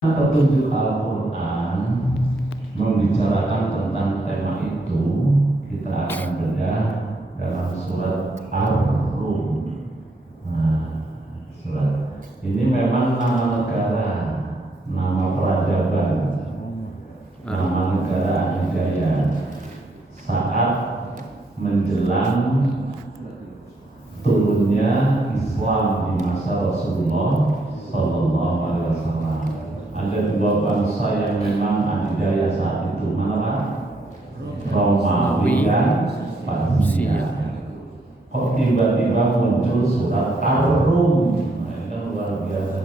Petunjuk Al-Quran membicarakan tentang tema itu. Kita akan bedah dalam surat Ar-Rum. Surat ini memang nama negara, nama peradaban, nama negara adidaya saat menjelang turunnya Islam di masa Rasulullah Sallallahu Alaihi Wasallam. Ada dua bangsa yang memang adidaya saat itu, mana Pak? Romawi dan Persia. Kok tiba-tiba muncul surat Ar-Rum? Nah, ini kan luar biasa.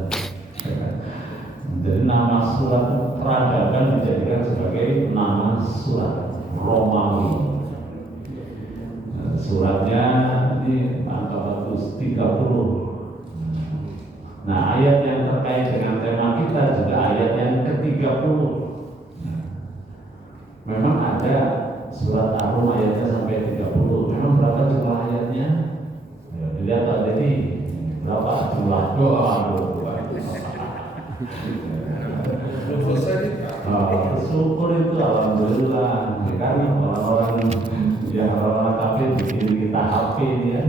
Jadi nama surat peradaban dijadikan sebagai nama surat Romawi. Suratnya ini angka 30. Nah, ayat yang terkait dengan tema kita juga ayat yang ke-30. Memang ada surat Ar-Rum ayatnya sampai 30. Memang berapa jumlah ayatnya? Ya, dilihat tadi berapa jumlah doa. Syukur itu alhamdulillah. Kan orang-orang yang orang kafir bikin kita hafid ya.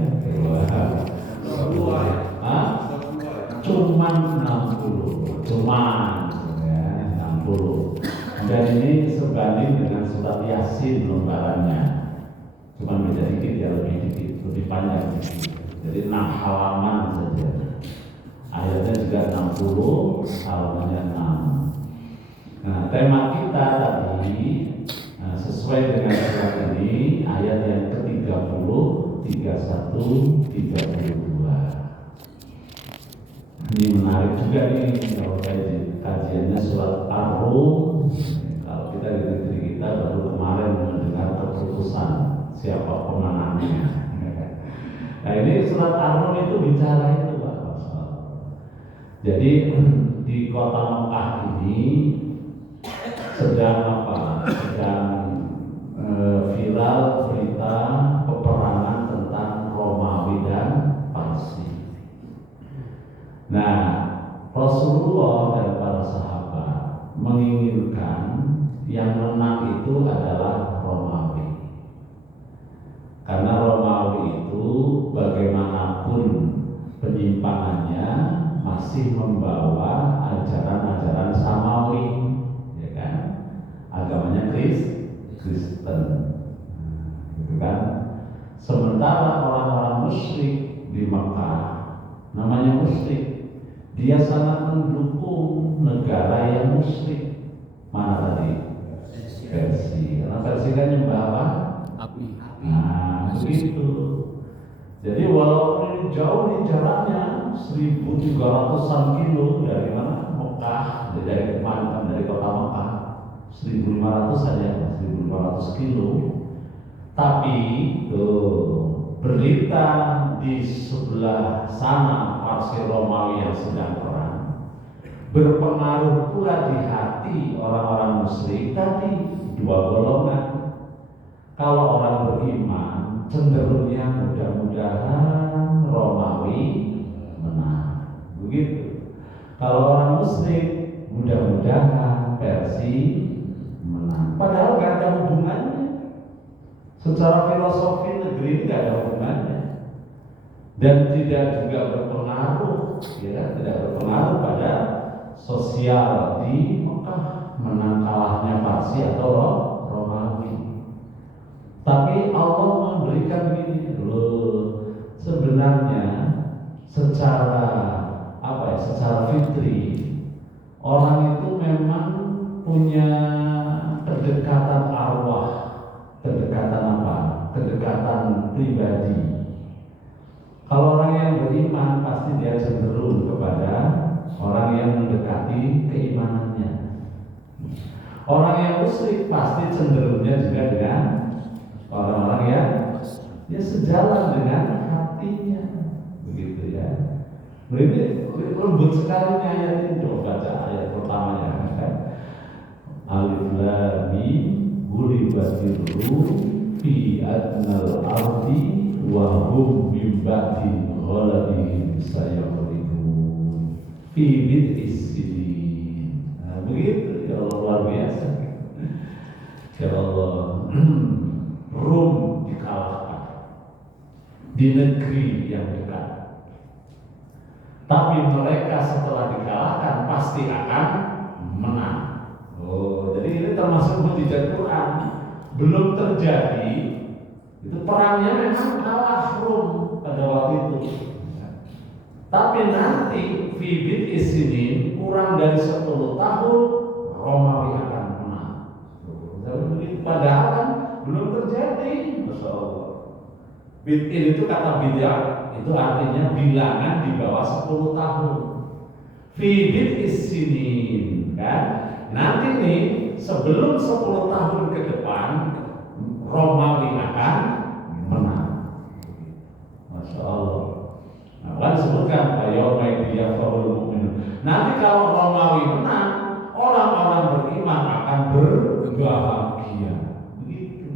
Cuman 60 ya, 60. Dan ini sebanding dengan surat Yasin lembarannya, cuman beda dikit ya, lebih panjang dikit. Jadi 6 halaman saja. Ayatnya juga 60, halamannya 6. Nah, tema kita tadi sesuai dengan surat ini, ayat yang ke-30, 31, 32. Ini menarik juga nih kalau kajiannya surat Ar-Rum. Kalau kita di negeri kita baru kemarin mendengar keputusan siapa pemenangnya. Nah, ini surat Ar-Rum itu bicara itu Pak. Jadi di kota Mekah ini sedang viral berita peperangan tentang Romawi dan Parsi. Nah, Rasulullah dan para sahabat menginginkan yang menang itu adalah Romawi. Karena Romawi itu bagaimanapun penyimpangannya masih membawa ajaran-ajaran Samawi, ya kan? Agamanya Kristen, gitu kan? Sementara orang-orang musyrik di Mekah, namanya musyrik, dia sangat mendukung negara yang musyrik. Mana tadi? Persia. Karena Persia kan nyembah apa? Api. Nah, begitu. Jadi walaupun ini jauh nih jaraknya 1.300-an kilo dari mana? Mekah, dari kemana? Dari kota Mekah 1.500 saja, 1.500 kilo. Tapi berita di sebelah sana Parsi Romawi yang sedang perang berpengaruh pula di hati orang-orang musyrik tadi, dua golongan. Kalau orang beriman cenderungnya mudah-mudahan Romawi menang, begitu. Kalau orang musyrik mudah-mudahan Persia menang. Padahal gak ada hubungannya. Secara filosofi negeri ini tidak ada hubungannya dan tidak juga berpengaruh, ya, tidak berpengaruh pada sosial di Mekah menang kalahnya Parsi atau Romawi. Tapi Allah memberikan begini loh, sebenarnya secara secara fitri orang itu memang punya kedekatan arwah. Kedekatan apa? Kedekatan pribadi. Kalau orang yang beriman pasti dia cenderung kepada orang yang mendekati keimanannya. Orang yang musyrik pasti cenderungnya juga dengan orang-orang yang sejalan dengan hatinya, begitu ya. Ini lembut sekali ayat ini. Coba baca ayat pertamanya kan. Alif Lam Mim Ghulibatir Rum fi adnal ardi wa hum min ba'di ghalabihim sayaghlibun fi bid'is sinin. begitu ya Allah, luar biasa. Ya Allah, Rum dikalahkan di negeri yang dekat. Tapi mereka setelah dikalahkan pasti akan menang. Oh, jadi ini termasuk mukjizat Quran. Belum terjadi, itu perangnya memang kalah Rum pada waktu itu. Tapi nanti Fibit isinin kurang dari 10 tahun Romawi akan menang. Padahal kan belum terjadi. Masya Allah. Bid'in itu kata bid'ah, itu artinya bilangan di bawah 10 tahun. Fibit isinin, kan? Nanti nih sebelum 10 tahun ke depan Romawi akan menang. Masya Allah. Nah, kan disebutkan nanti kalau Romawi menang, orang-orang beriman akan berbahagia. Begitu.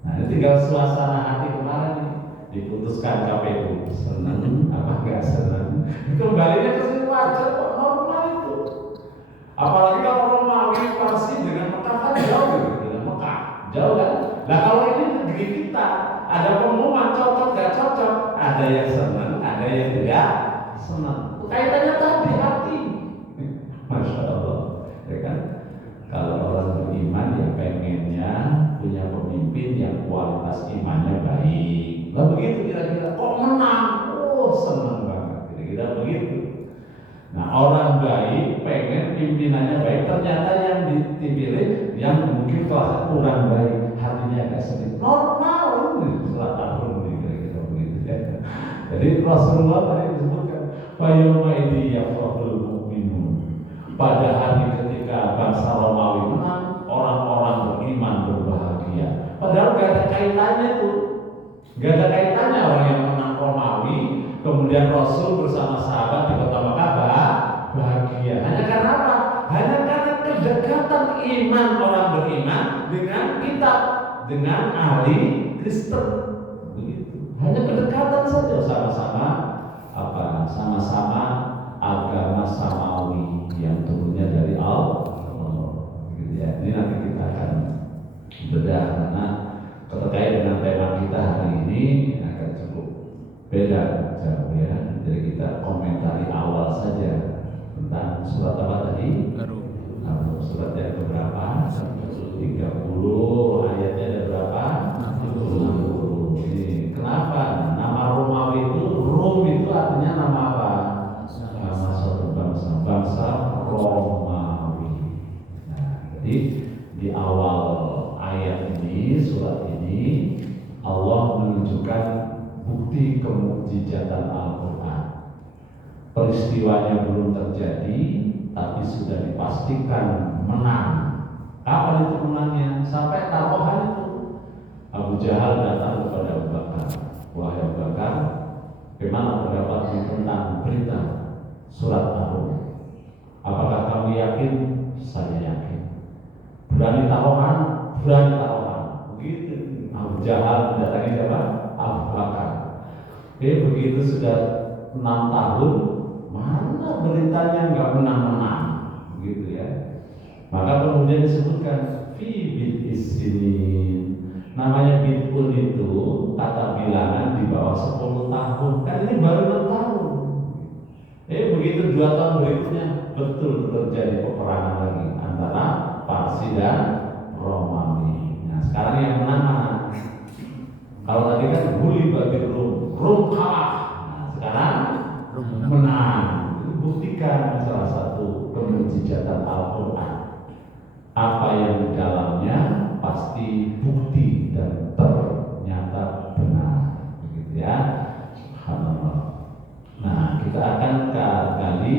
Nah, ini tinggal suasana hati kemarin nih. Diputuskan KPU, senang apa enggak senang? Kembalinya ke sini wajar kok, normal itu. Apalagi kalau Romawi Parsi dengan Mekah kan jauh dengan Mekah, jauh kan? Nah kalau ini negeri kita ada pengumuman cocok gak cocok, ada yang senang, ada yang tidak senang. Kaitannya tadi hati. Masya Allah, ya kan? Kalau orang beriman ya pengennya punya pemimpin yang kualitas imannya baik. Nah begitu kira-kira, kok menang? Oh senang banget, kira-kira begitu. Nah orang baik pengen pimpinannya baik, ternyata yang dipilih yang mungkin kelasnya kurang baik, hatinya agak sedikit normal, setelah tahun kira-kira begitu ya. Jadi Rasulullah tadi disebutkan Fayoma ini yafrahul mu'minun. Pada hari ketika bangsa Romawi menang, orang-orang beriman berbahagia. Padahal gak ada kaitannya tuh, gak ada kaitannya orang yang menang Romawi, kemudian Rasul bersama sahabat di kota Mekah bahagia. Hanya karena apa? Hanya karena kedekatan iman orang beriman dengan kitab, dengan ahli Kristen. Begitu. Hanya kedekatan saja, sama-sama apa? Sama-sama agama samawi yang turunnya dari Allah. Gitu ya. Ini nanti kita akan bedah karena terkait dengan tema kita hari ini akan cukup beda jauh ya. Jadi kita komentari awal saja tentang surat apa tadi? Surat yang berapa? 30, ayatnya ada berapa? 60. Ini kenapa? Nama Romawi itu, Rum itu artinya nama apa? Nama suatu bangsa Romawi. Nah, jadi di awal ayat ini, surat ini, Allah menunjukkan bukti kemukjizatan Al-Quran. Peristiwanya belum terjadi, tapi sudah dipastikan menang. Kapan itu menangnya? Sampai taruhan itu. Abu Jahal datang kepada Abu Bakar. Wahai Abu Bakar, bagaimana pendapatmu tentang berita surat Ar-Rum? Apakah kamu yakin? Saya yakin. Berani taruhan? Berani taruhan. Begitu. Abu Jahal mendatangi siapa? Abu Bakar. Begitu sudah 6 tahun, mana beritanya nggak menang-menang, begitu ya. Maka kemudian disebutkan fi bid'is sinin. Namanya bid'un itu kata bilangan di bawah 10 tahun. Kan ini baru 6 tahun. Begitu 2 tahun berikutnya betul terjadi peperangan lagi antara Parsi dan Romawi. Nah sekarang yang menang mana? Kalau tadi kan Huli bagi Rum kalah. Nah sekarang menang. Buktikan salah satu kemukjizatan Al-Quran. Apa yang di dalamnya pasti bukti dan ternyata benar. Begitu ya. Subhanallah. Nah kita akan gali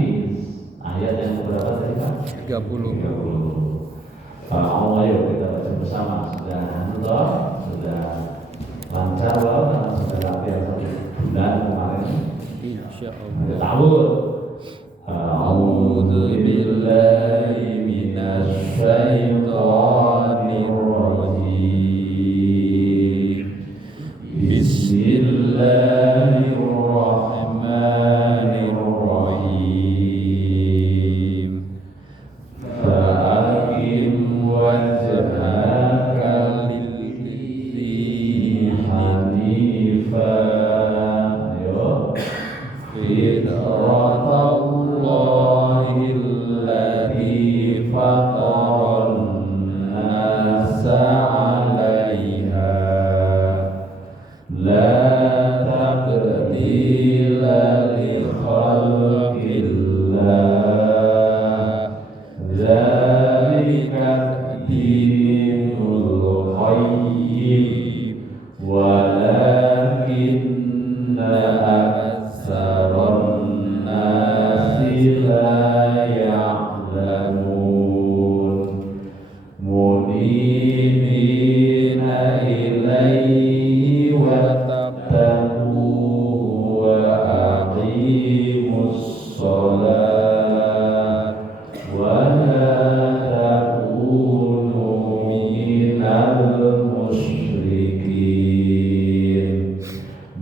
ayat yang berapa tadi Pak? 30. Allah yuk kita baca bersama. Sudah lancar loh, karena sudah latihan 1 bulan kemarin. Insyaallah. Tahun. A'udzu billahi minasy syaithanir rajim. Bismillahirrahmanirrahim. fataran nasa 'alaiha la tabdila li khalqillah dzalika dinul qayyim walakinna aktsaran nasi la ya'lamun munibina ilaihi wattaquhu wa aqimus shalah wa la takunu minal musyrikin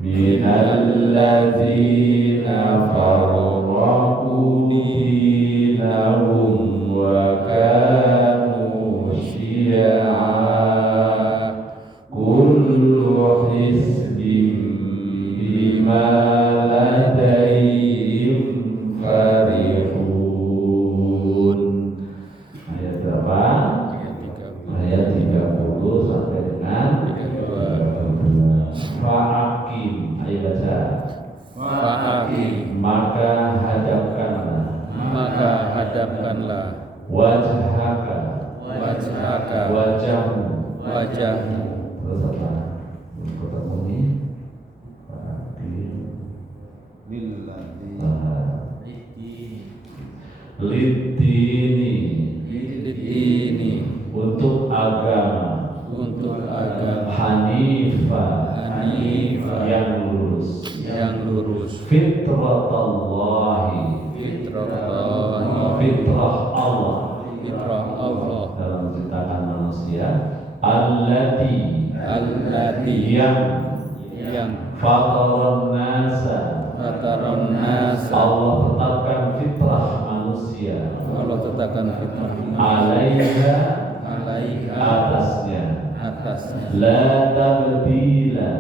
minal ladzina farraqu dinahum wa kanu syi'a kullu hizbin bima ladaihim farihun. Ayat berapa? Ayat 30 sampai dengan 32. Fa'akim, ayo baca. Fa'akim, Maka hadapkanlah wajhaka wajahmu terus apa? Ketemu ini fa'akim lidini untuk agama Hanifa yang lurus fitratallahi fitrah Allah dalam menciptakan manusia allati yang fataran nasa Allah tetapkan fitrah manusia alaiha atasnya la tabdila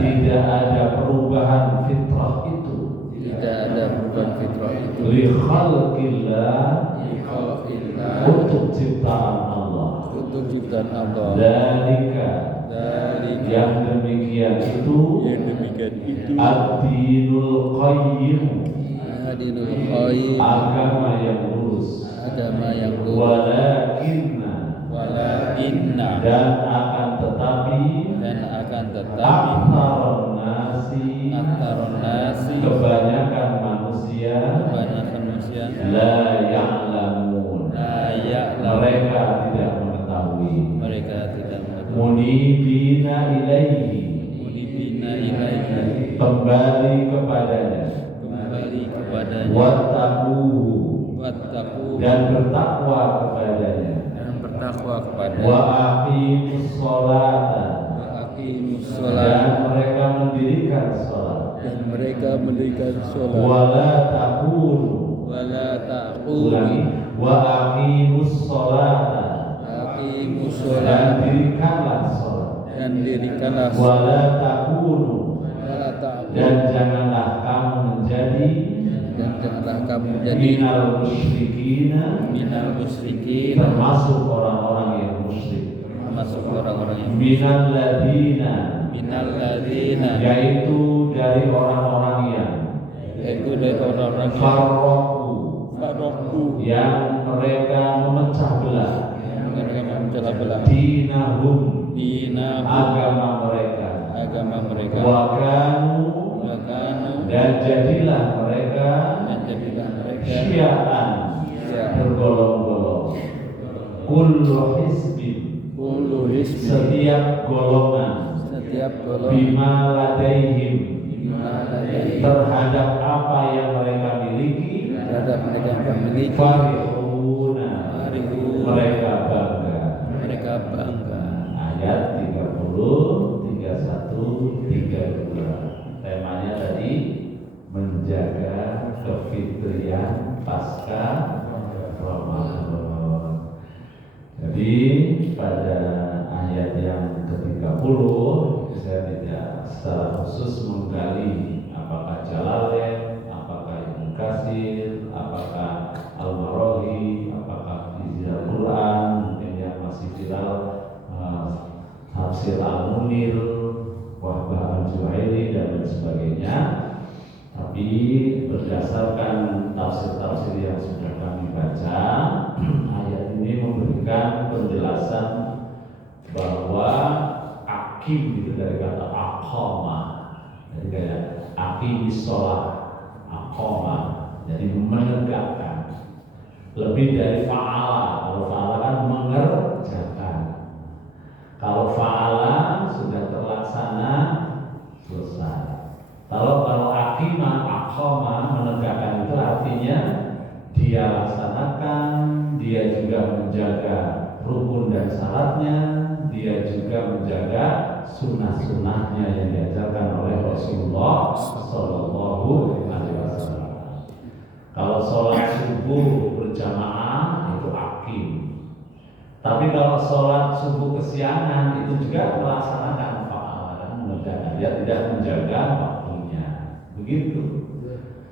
tidak ada perubahan fitrah itu li khalqillah untuk ciptaan Allah dzalika yang demikian itu ad-dinul qayyim agama yang lurus walakinna dan akan tetapi aktsaron nasi kebanyakan manusia la ya'lamun mereka tidak mengetahui munibina ilaihi kembali kepadanya wattaquhu dan bertakwa kepadanya wa aqimus sholata dan mereka mendirikan sholat wala takunu ulangi wa aqimus sholata dan dirikanlah sholat wala takunu dan janganlah kamu menjadi minal musyrikin termasuk orang-orang yang musyrik minal ladina yaitu dari orang-orang yang farraqu yang mereka memecah belah dinahum agama mereka wa kanu dan jadilah mereka syi'an bergolong-golong kullu hizbin setiap golongan bima ladaihim terhadap apa yang mereka miliki farihuna mereka bangga. Ayat 30, 31, 32. Temanya tadi menjaga kefitrian pasca Ramadan. Jadi pada ayat yang ke-30 saya tidak secara khusus menggali apakah Jalalain, apakah Ibnu Katsir, apakah Al-Maraghi sebagainya. Tapi berdasarkan tafsir-tafsir yang sudah kami baca, ayat ini memberikan penjelasan bahwa akim itu dari kata aqama, jadi kayak aqimis sholat, aqama, jadi menegakkan. Lebih dari fa'ala, kalau fa'ala kan mengerjakan. Kalau fa'ala sudah terlaksana, selesai. Kalau akima, aqama, menegakkan itu artinya dia laksanakan, dia juga menjaga rukun dan syaratnya, dia juga menjaga sunnah-sunnahnya yang diajarkan oleh Rasulullah Sallallahu Alaihi Wasallam. Kalau sholat subuh berjamaah itu akim. Tapi kalau sholat subuh kesiangan itu juga melaksanakan fa'ala, mengerjakan. Dia tidak menjaga waktunya. Begitu.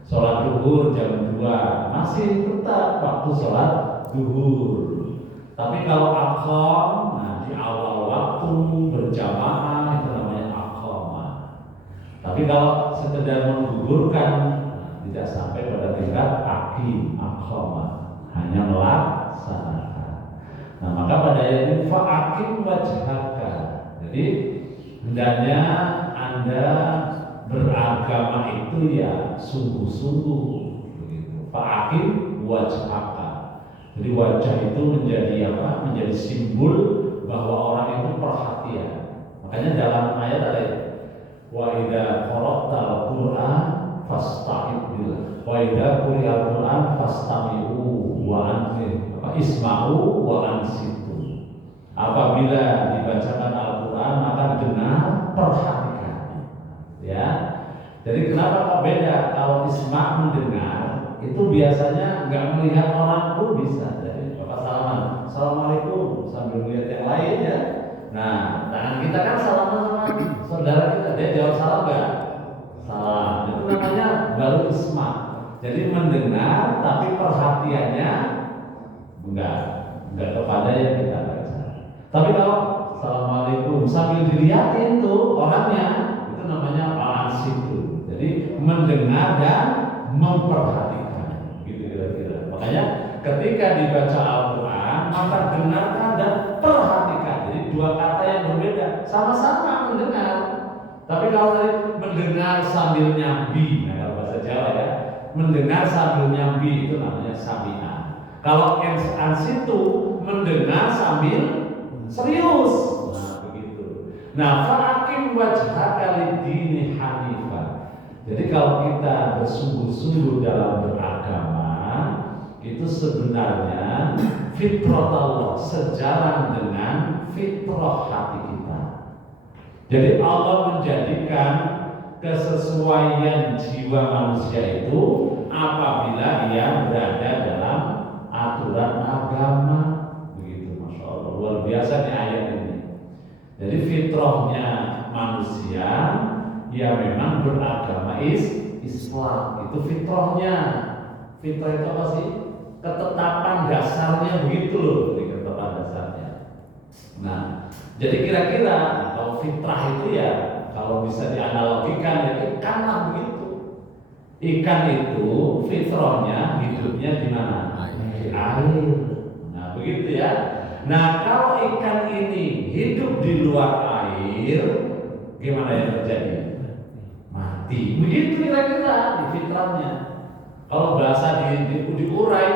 Sholat duhur jam 2 masih tetap waktu sholat duhur. Tapi kalau aqam, nah di awal waktu berjamaah itu namanya aqama. Tapi kalau sekedar menggugurkan, tidak sampai pada tingkat aqim, aqama, hanya melaksanakan. Nah, maka pada ayat ini fa'aqim wajhaka. Jadi hendaknya Anda beragama itu ya sungguh-sungguh begitu. Fa'aqim wajhaka. Jadi wajah itu menjadi apa? Menjadi simbol bahwa orang itu perhatian. Makanya dalam ayat ada wa idza qara'tal Qur'an fasta'id billah. Wa idza quri'al Qur'an fastami'u wa ansitu. Isma'u wa ansitu. Apabila dibacakan Al-Qur'an maka dengar, perhatikan. Ya. Jadi kenapa kok beda? Kalau isma' mendengar itu biasanya nggak melihat orang pun bisa. Jadi Bapak salaman, assalamualaikum sambil melihat yang lain ya. Nah, tangan kita kan salaman sama saudara kita, dia jawab salam nggak? Salam. Itu namanya baru isma'. Jadi mendengar tapi perhatiannya enggak kepada yang kita baca. Tapi kalau assalamualaikum sambil dilihatin tuh orangnya, itu namanya al-ansitu. Jadi mendengar dan memperhatikan, gitu kira-kira. Makanya ketika dibaca Al-Quran, maka dengarkan dan perhatikan. Jadi dua kata yang berbeda, sama-sama mendengar. Tapi kalau tadi mendengar sambil nyambi, nah kalau bahasa Jawa ya, mendengar sambil nyambi itu namanya sami'ah. Kalau ansitu mendengar sambil serius, nah begitu. Nah, fa'aqim wajhaka lid-dini hanifan. Jadi kalau kita bersungguh-sungguh dalam beragama, itu sebenarnya fitrah Allah sejalan dengan fitrah hati kita. Jadi Allah menjadikan kesesuaian jiwa manusia itu apabila ia berada dalam aturan agama, begitu. Masya Allah, luar biasa nih ayat ini. Jadi fitrahnya manusia ya memang beragama Islam, itu fitrahnya. Fitrah itu apa sih? Ketetapan dasarnya begitu loh, ketetapan dasarnya. Nah, jadi kira-kira kalau fitrah itu ya kalau bisa dianalogikan ya ikan lah begitu. Ikan itu fitrahnya hidupnya di mana? Air. Nah begitu ya. Nah kalau ikan ini hidup di luar air, gimana yang terjadi? Mati. Begitu kira-kira di fitrahnya. Kalau bahasa diurai,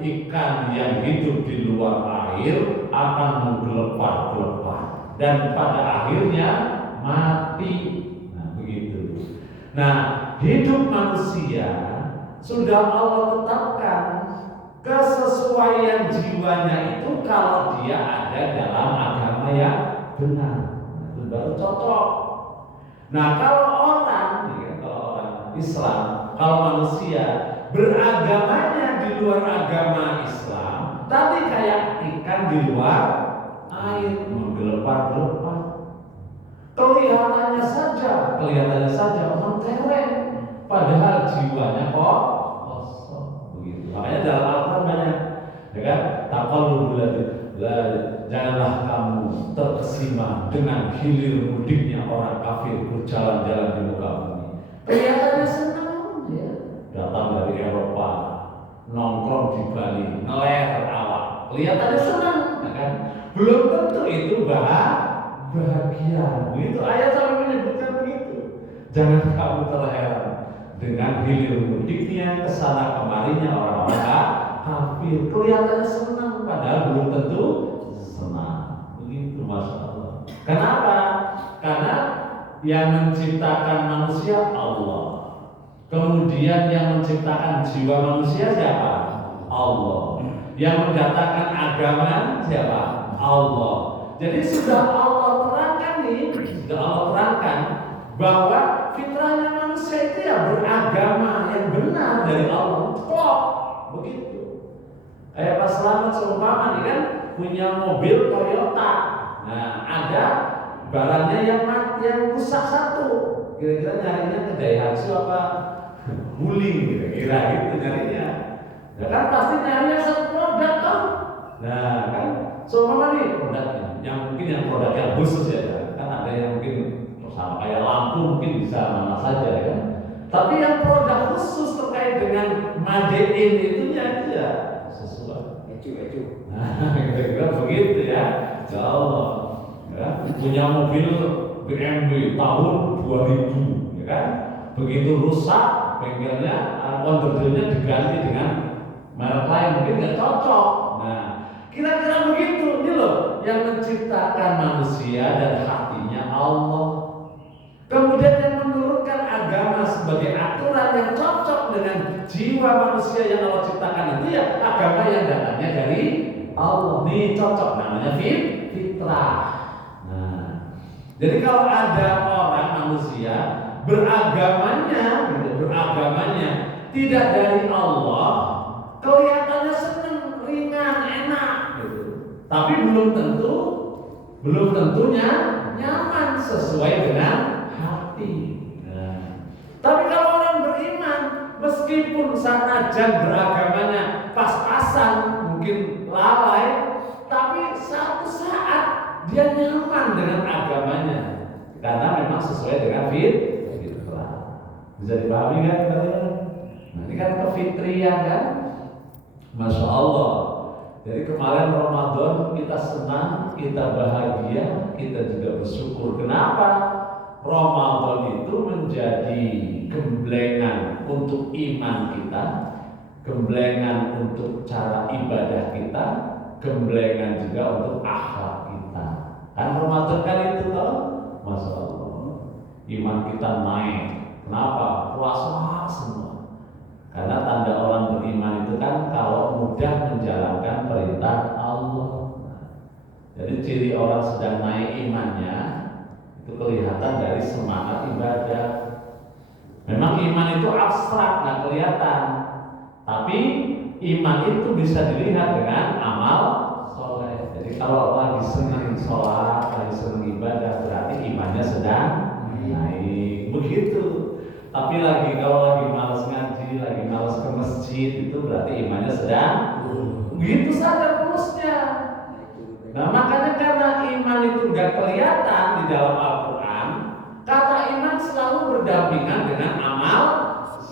ikan yang hidup di luar air akan menggelepar-gelepar dan pada akhirnya mati. Nah begitu. Nah hidup manusia sudah Allah tetapkan kesesuaian jiwanya itu kalau dia ada dalam agama yang benar, itu baru cocok. Nah kalau orang Islam, kalau manusia beragamanya di luar agama Islam, tapi kayak ikan di luar air menggelepar-gelepar. Kelihatannya saja orang keren, padahal jiwanya kok kosong. Begitu. Makanya dalam Al-Quran banyak, ya kan? Taqallubul janganlah kamu terkesima dengan hilir mudiknya orang kafir berjalan-jalan di muka bumi. kelihatannya senang, ya. Datang dari Eropa, nongkrong di Bali, ngeler awak, kelihatannya senang, ya kan? Belum tentu itu bahagia. Begitu ayat sampai menyebutkan begitu. Jangan kamu terheran dengan hilir mudiknya kesana kemarinya orang-orang kafir. Kelihatannya senang, padahal belum tentu senang. Begitu, Masya Allah. Kenapa? Karena yang menciptakan manusia Allah. Kemudian yang menciptakan jiwa manusia siapa? Allah. Yang mendatangkan agama siapa? Allah. Jadi sudah Allah terangkan nih, sudah Allah terangkan bahwa fitrahnya manusia itu ya beragama yang benar dari Allah. Kok begitu? Kayak Pak Slamet seumpama nih kan punya mobil Toyota. Nah, ada barangnya yang rusak satu. Kira-kira nyarinya ke Daihatsu apa Wuling kira-kira gitu nyarinya. Ya kan pasti nyarinya satu produk kan. Nah, kan seumpama nih produknya yang mungkin yang produknya khusus ya kan ada yang mungkin sama kayak lampu mungkin bisa mana saja ya kan. Tapi yang produk khusus terkait dengan made in itunya itu ya sesuai. Ecu. Nah, kira-kira begitu ya. Ya Allah. Ya, punya mobil BMW tahun 2000 ya kan. Begitu rusak bengkelnya, onderdilnya diganti dengan merek lain mungkin nggak cocok. Nah, kira-kira begitu ini loh yang menciptakan manusia dan hatinya Allah. Kemudian yang menurunkan agama sebagai aturan yang cocok dengan jiwa manusia yang Allah ciptakan itu ya agama yang datangnya dari Allah. Nih cocok namanya fitrah. Nah, jadi kalau ada orang manusia beragamanya tidak dari Allah, kelihatannya senang, ringan, enak gitu. Tapi belum tentunya nyaman sesuai dengan hati. Nah, tapi kalau orang beriman, meskipun sanajan beragamanya pas-pasan, mungkin lalai, tapi satu saat dia nyaman dengan agamanya karena memang sesuai dengan fitrah. Bisa dipahami kan? Nah, ini kan kefitrian kan? Masya Allah. Jadi kemarin Ramadan kita senang, kita bahagia, kita juga bersyukur. Kenapa? Ramadan itu menjadi gemblengan untuk iman kita, gemblengan untuk cara ibadah kita, gemblengan juga untuk akhlak kita. Kan Ramadan kan itu toh, Masya Allah. Iman kita naik. Kenapa? Puasa semua. Karena tanda orang beriman itu kan kalau mudah menjalankan perintah Allah. Jadi ciri orang sedang naik imannya itu kelihatan dari semangat ibadah. Memang iman itu abstrak, nggak kelihatan. Tapi iman itu bisa dilihat dengan amal soleh. Jadi kalau lagi senang sholat, lagi senang ibadah, berarti imannya sedang naik. Begitu. Tapi kalau lagi malas ngaji, lagi malas ke masjid, itu berarti imannya sedang begitu saja terusnya. Nah, makanya karena iman itu nggak kelihatan di dalam Al-Quran, kata iman selalu berdampingan dengan amal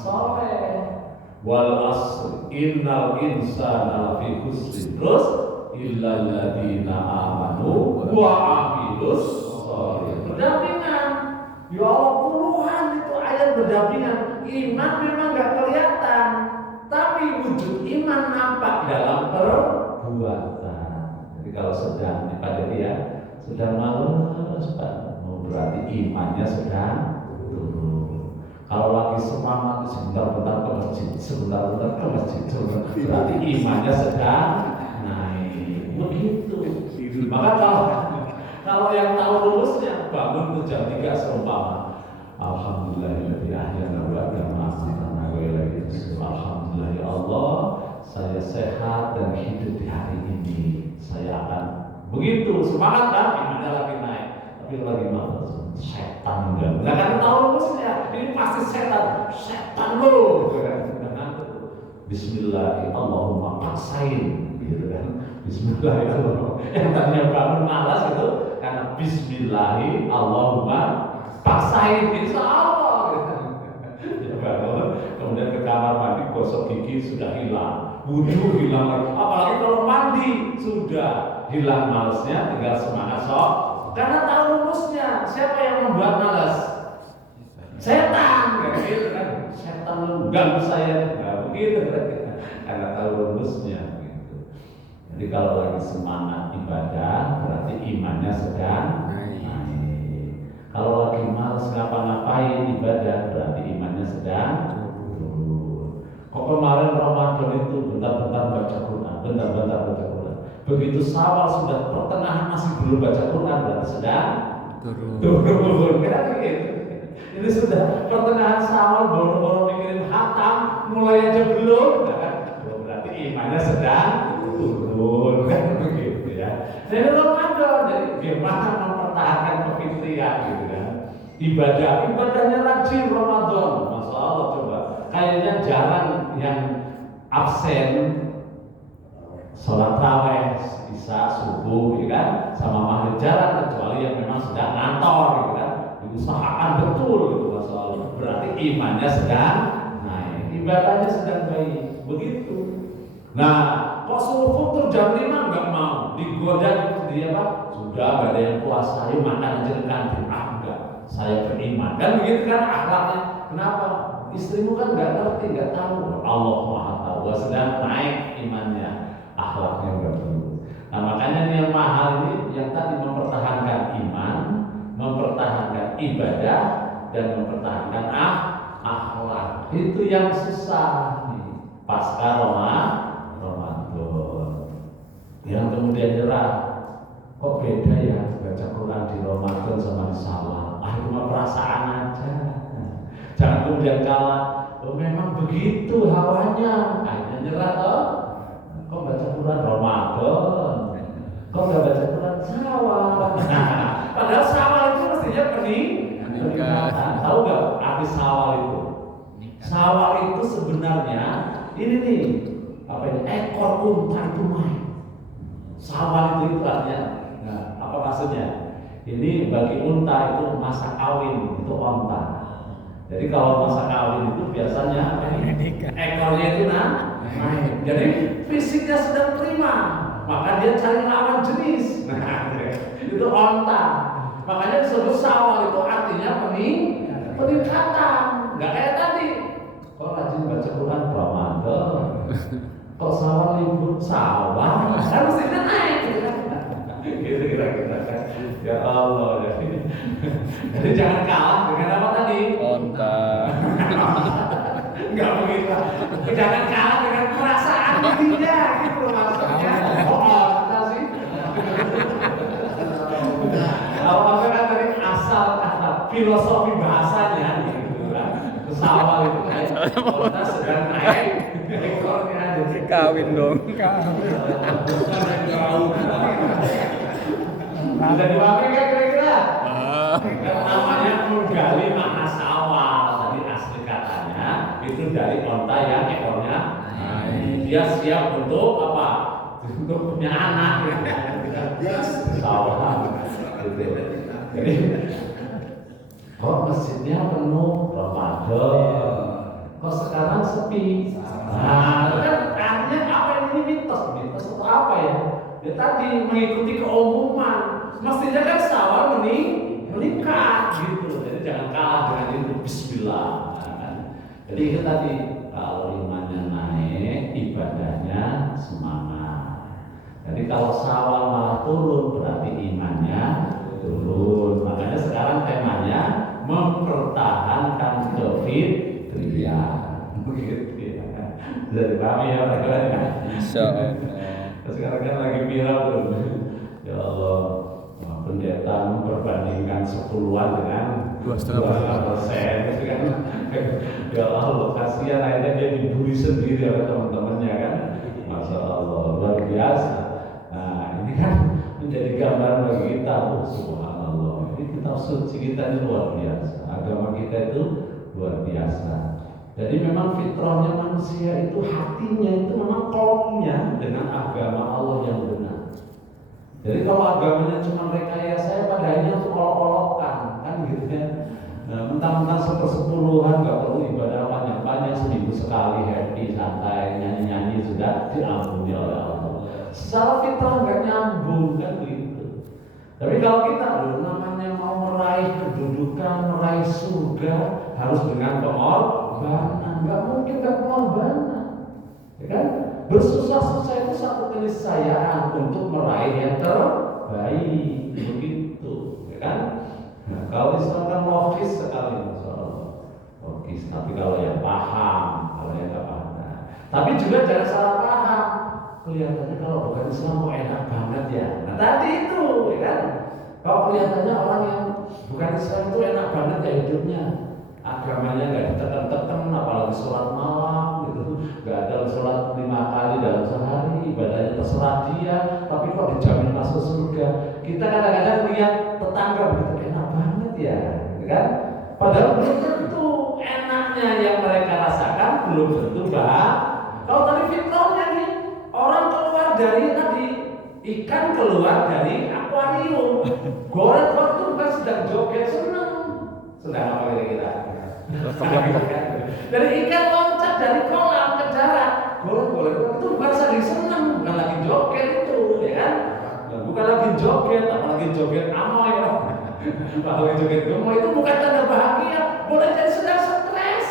soleh. Wal asr innal insana lafi khusr. Terus illal ladzina amanu wa amilus sholih. Berdampingan. Ya Allah, puluhan itu ayat berdampingan. Iman memang nggak kelihatan, tapi wujud iman nampak dalam perbuatan. Jadi kalau sedang pada dia sedang malas, berarti imannya sedang turun. Kalau lagi semangat sebentar-bentar ke masjid, berarti imannya sedang naik. Begitu. Maka kalau yang tahu lulusnya bangun tuh jam 3 seumpama. Alhamdulillahilladzi ahyana wa amatana wa ilaihi nusyur. Alhamdulillah ya Allah, saya sehat dan hidup di hari ini. Saya akan begitu semangat kan, imannya lagi naik. Tapi lagi malas, setan enggak. Enggak kan tahu lulusnya. Ini pasti setan lo. Bismillahirrahmanirrahim. Allahumma paksain gitu kan. Bismillahirrahmanirrahim. Yang tadinya bangun malas itu karena Bismillahirrahmanirrahim. Allahumma paksain insya Allah gitu. bangun, kemudian ke kamar mandi gosok gigi sudah hilang, wudhu hilang lagi. Apalagi kalau mandi sudah hilang malesnya, tinggal semangat sok. Karena tahu rumusnya. Siapa yang membuat malas? Setan, kayak gitu kan? Setan mengganggu saya, nggak begitu kan? Karena tahu rumusnya. Gitu. Jadi kalau lagi semangat ibadah, berarti imannya sedang naik. Kalau lagi malas ngapa-ngapain ibadah, berarti imannya sedang turun. Kok kemarin Ramadan itu bentar-bentar baca Quran, bentar-bentar baca Quran. Begitu Syawal sudah pertengahan masih belum baca Quran, berarti sedang turun. Kan gitu. Ini sudah pertengahan Syawal baru mikirin hatam, mulai aja belum, kan? Berarti imannya sedang turun, kan begitu ya. Jadi Ramadan, jadi gimana mempertahankan kefitrian gitu kan? Ibadahnya rajin Ramadan, Masya Allah coba. Kayaknya jarang yang absen sholat raweh, isya, subuh, gitu kan? Sama maghrib jarang, kecuali yang memang sedang ngantor, gitu kan? Diusahakan betul, gitu Masya Allah. Berarti imannya sedang naik, ibadahnya sedang baik, begitu. Nah, kok subuh futur jam 5 nggak mau, digoda dia apa? Sudah nggak ada yang puasa, ayo makan aja di kantin. Enggak, saya beriman. Kan begitu kan akhlaknya. Kenapa? Istrimu kan nggak ngerti, nggak tahu. Allah Maha Tahu, sedang naik imannya, akhlaknya nggak perlu. Nah makanya nih yang mahal ini, yang tadi mempertahankan iman, mempertahankan ibadah, dan mempertahankan akhlak. Itu yang susah nih. Pasca Ramadan. Yang kemudian nyerah, kok beda ya baca Quran di Ramadan sama di Syawal? Itu mah perasaan aja. Jangan kemudian kalah. Memang begitu hawanya. Akhirnya nyerah toh. Kok baca Quran Ramadan? Kok nggak baca Quran Syawal? Padahal Syawal itu mestinya peningkatan. Tahu nggak arti Syawal itu? Syawal itu sebenarnya ini nih, apa ini? Ekor unta itu main. Syawal itu artinya, nah, apa maksudnya? Ini bagi unta itu masa kawin, itu onta. Jadi kalau masa kawin itu biasanya ekornya itu naik. Jadi fisiknya sedang prima, maka dia cari lawan jenis. Nah, itu onta. Makanya disebut Syawal itu artinya peningkatan. Nggak kayak tadi. Kok rajin baca Quran Ramadan? Kok Syawal libur Syawal? Kan mestinya naik gitu kan? Gitu kira-kira kan? Ya Allah, jadi jangan kalah dengan apa tadi? Onta. Enggak begitu. Jangan kalah dengan perasaan dirinya, gitu maksudnya. Oh, onta sih. Kalau apa kan tadi asal kata filosofi bahasanya, gitu kan? Syawal itu kan? Onta sedang naik. Kawin dong. Bisa dipakai kan kira-kira? Namanya menggali makna Syawal. Tadi asli katanya itu dari onta yang ekornya dia siap untuk apa? Untuk punya anak. Syawal. Jadi kok masjidnya penuh Ramadan? Kok sekarang sepi? Nah, kan artinya apa ini mitos? Mitos atau apa ya? Ya tadi mengikuti keumuman. Mestinya kan Syawal meningkat gitu. Jadi jangan kalah dengan itu. Bismillah. Kan? Jadi itu tadi kalau imannya naik, ibadahnya semangat. Jadi kalau Syawal malah turun, berarti imannya turun. Makanya sekarang temanya mempertahankan kefitrian. Begitu ya. Jadi kami ya mereka. Insyaallah. Sekarang kan lagi viral tuh. Ya Allah, pendeta memperbandingkan 10-an dengan 2,5%. Kan? Ya Allah, kasihan akhirnya dia dibully sendiri oleh teman-temannya kan. Masya Allah, luar biasa. Nah, ini kan menjadi gambaran bagi kita. Subhanallah. Ini kitab suci kita ini luar biasa. Agama kita itu luar biasa. Jadi memang fitrahnya manusia itu, hatinya itu memang klopnya dengan agama Allah yang benar. Jadi kalau agamanya cuma rekayasa, pada akhirnya itu olok-olokan kan gitu ya. Nah, mentang-mentang 1/10 nggak perlu ibadah sekali, happy, santai, nyanyi-nyanyi sudah diampuni oleh Allah. Secara fitrah nggak nyambung kan begitu. Tapi kalau kita namanya mau meraih kedudukan, meraih surga harus dengan pengorbanan. Nggak mungkin nggak pengorbanan, ya kan? Bersusah-susah itu satu keniscayaan untuk meraih yang terbaik, begitu, ya kan? Nah, kalau Islam kan logis sekali, Masya Allah. Logis, tapi kalau yang paham, kalau yang nggak paham, nah. Tapi juga jangan salah paham. Kelihatannya kalau bukan Islam kok enak banget ya. Nah tadi itu, ya kan? Kalau kelihatannya orang yang bukan Islam itu enak banget ya hidupnya. Agamanya nggak ditekan-tekan, apalagi sholat malam gitu, nggak ada sholat 5 kali dalam sehari, ibadahnya terserah dia, tapi kok dijamin masuk surga. Kita kadang-kadang lihat tetangga begitu enak banget ya, gitu kan? Padahal belum tentu enaknya yang mereka rasakan belum tentu bah. Kalau tadi fitrahnya nih, orang keluar dari tadi ikan keluar dari akuarium, goreng-goreng itu kan sedang joget seneng, sedang apa kira-kira? Dari ikan loncat dari kolam ke darat, golek-golek itu bukan lagi senang, bukan lagi joget itu, ya kan? Bukan lagi joget, apalagi joget amoy ya. Apalagi joget gemoy itu bukan tanda bahagia, boleh jadi sedang stres,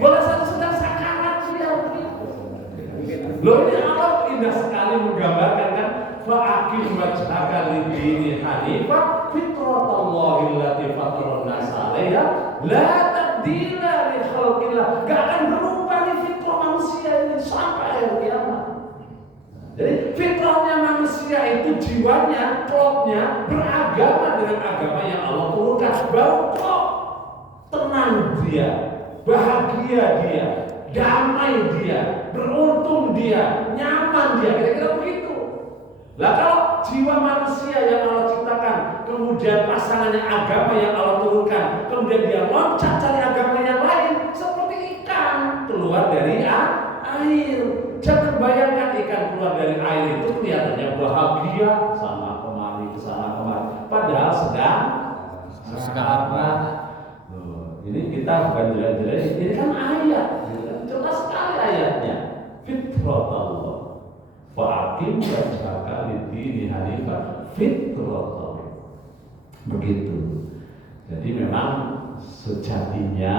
boleh sedang sakarat sih ya begitu. Loh ini Allah indah sekali menggambarkan kan, fa'akim wajhaka lidini hanifah fitratallahi allati fatara an-nasa 'alaiha la tabdila li khalqillah. Gak akan berubah nih fitrah manusia ini sampai akhir kiamat. Jadi fitrahnya manusia itu jiwanya, klopnya beragama dengan agama yang Allah turunkan. Baru klop, tenang dia, bahagia dia, damai dia, beruntung dia, nyaman dia, kira-kira begitu. Lah kalau jiwa manusia yang Allah ciptakan, kemudian pasangannya agama yang Allah turunkan, kemudian dia loncat cari agama yang lain, seperti ikan keluar dari air. Jangan bayangkan ikan keluar dari air itu kelihatannya bahagia, sama kemari, kesana kemari, padahal sedang sekarat. Ini kita bukan jelek-jelek, ini kan ayat, jelas sekali ayatnya. Fitratallah, fa'akim wajhaka lidini hanifah fitratallah. Begitu. Jadi memang sejatinya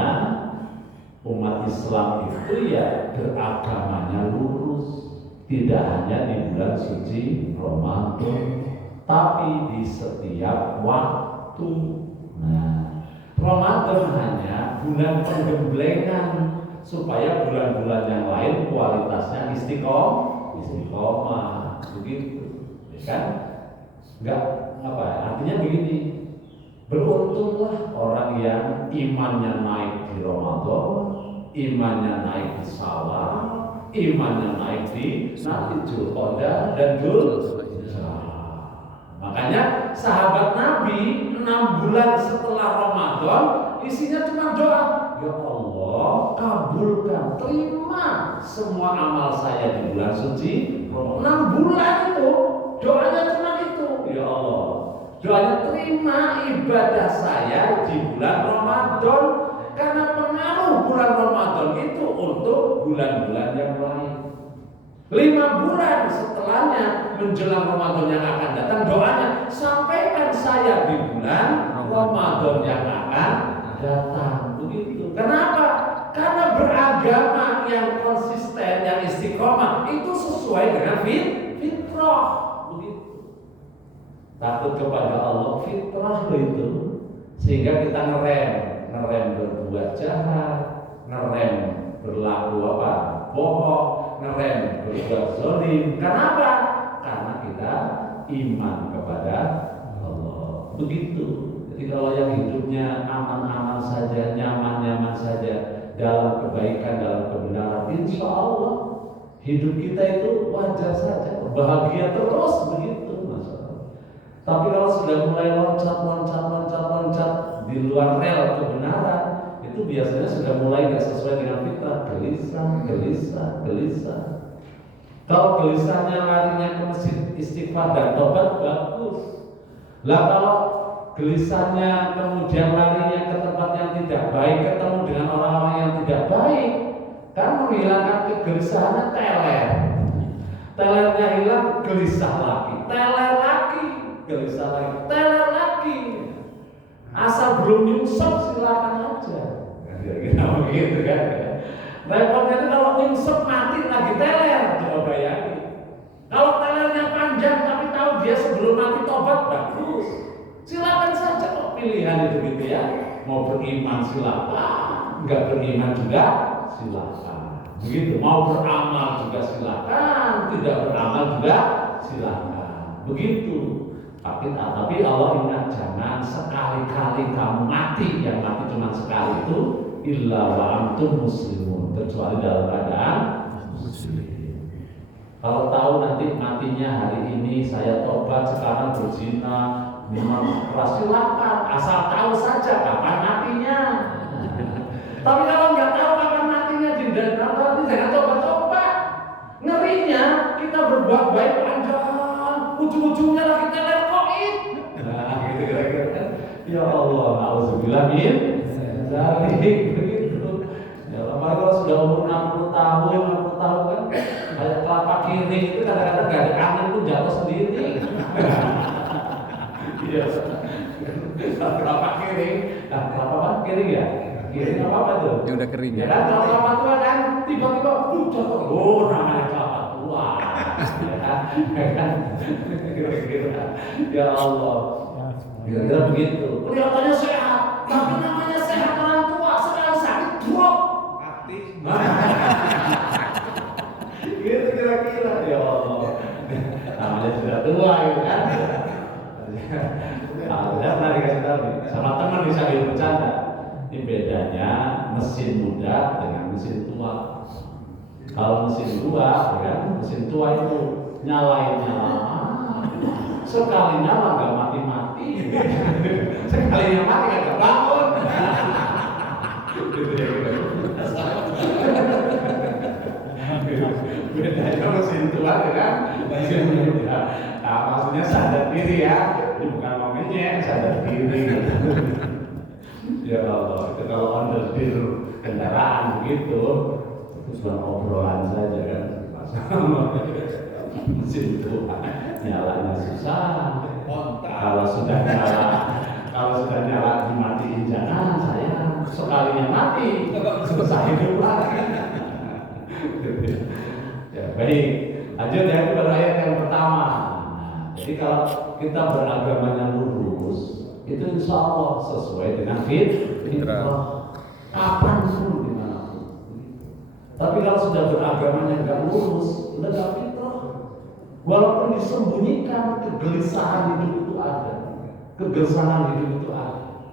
umat Islam itu ya beragamanya lurus, tidak hanya di bulan suci Ramadan, tapi di setiap waktu. Nah, Ramadan hanya bulan penggemblengan supaya bulan-bulan yang lain kualitasnya istiqomah, begitu, ya kan? Enggak apa? Artinya begini, beruntunglah orang yang imannya naik di Ramadan, imannya naik di Syawal, imannya naik di Dzulqa'dah dan Dzulhijjah. Makanya sahabat Nabi 6 bulan setelah Ramadan isinya cuma doa, ya Allah kabulkan, terima semua amal saya di bulan suci Ramadan. 6 bulan itu doanya cuma itu, ya Allah doanya terima ibadah saya di bulan Ramadan, karena pengaruh bulan Ramadan itu untuk bulan-bulan yang lain. 5 bulan setelahnya menjelang Ramadan yang akan datang, doanya sampaikan saya di bulan Ramadan yang akan datang. Begitu. Kenapa? Karena beragama yang konsisten, yang istiqomah itu sesuai dengan fitrah. Begitu. Takut kepada Allah, fitrah itu, sehingga kita ngerem berbuat jahat, ngerem berlaku apa? Bohong, ngerem berbuat zalim. Kenapa? Karena kita iman kepada Allah. Begitu. Jadi kalau yang hidupnya aman-aman saja, nyaman-nyaman saja, dalam kebaikan, dalam kebenaran, insya Allah hidup kita itu wajar saja, bahagia terus begitu, Masya Allah. Tapi kalau sudah mulai loncat di luar rel kebenaran, itu biasanya sudah mulai nggak sesuai dengan fitrah, gelisah. Kalau gelisahnya larinya ke masjid istighfar dan tobat, bagus. Lah kalau gelisahnya, kemudian larinya ke tempat yang tidak baik, ketemu dengan orang-orang yang tidak baik, kan menghilangkan kegelisahannya teler. Telernya hilang, gelisah lagi, teler lagi, gelisah lagi, teler lagi. Asal belum nyungsep silakan aja. Kira-kira begitu kan? Repotnya itu kalau nyungsep mati lagi teler, coba bayangin. Kalau telernya panjang tapi tahu dia sebelum mati tobat, bagus. Silakan saja kok pilihan itu gitu ya. Mau beriman silakan, nggak beriman juga silakan. Begitu. Mau beramal juga silakan, tidak beramal juga silakan. Begitu. Tapi Allah ingat, jangan sekali-kali kamu mati, yang mati cuma sekali itu illa wa antum muslimun, kecuali dalam keadaan muslim. Kalau tahu nanti matinya hari ini saya tobat sekarang berzina, minum keras, silakan, asal tahu saja kapan matinya. Tapi kalau nggak tahu kapan matinya, jindan nanti jangan coba-coba. Ngerinya kita berbuat baik panjang, ujung-ujungnya lagi telekoin. Nah, gitu kira-kira. Ya Allah, auzubillah min dzalik, begitu. Ya Allah, kalau sudah umur 60 tahun, 50 tahun kan kayak kelapa kiri itu kadang-kadang gak ada angin pun jatuh sendiri. Iya. Kelapa kiri, nah kelapa apa? Kiri ya? Kiri apa tuh? Yang udah kering. Ya kan kalau kelapa tua kan tiba-tiba jatuh. Oh, namanya kelapa tua. Ya kan? Kira-kira. Ya Allah. Kira-kira begitu. Kelihatannya sehat, tapi namanya sehat orang tua, sekarang sakit drop. Mati. Gitu kira-kira. Ya Allah. Namanya sudah tua gitu kan. Saya pernah dikasih tahu nih, sama teman bisa bercanda. Ini bedanya mesin muda dengan mesin tua. Kalau mesin tua, ya kan, mesin tua itu nyalainnya lama, sekali nyala nggak mati-mati, sekalinya mati nggak bangun. Bedanya mesin tua dengan mesin muda. Nah, maksudnya sadar diri ya, ini bukan momennya, sadar diri. Ya Allah, itu kalau underdeal kendaraan begitu, itu cuma obrolan saja kan. Mesin tua, nyalanya susah. Kalau sudah nyala dimatiin jangan, saya sekalinya mati, susah hidup lagi. Ya baik, lanjut ya kepada ayat yang pertama. Jadi kalau kita beragamanya lurus, itu insya Allah sesuai dengan fitrah. Kapan pun dimanapun. Tapi kalau sudah beragamanya nggak lurus, udah nggak fitrah. Walaupun disembunyikan, kegelisahan hidup itu ada, kegelisahan hidup itu ada.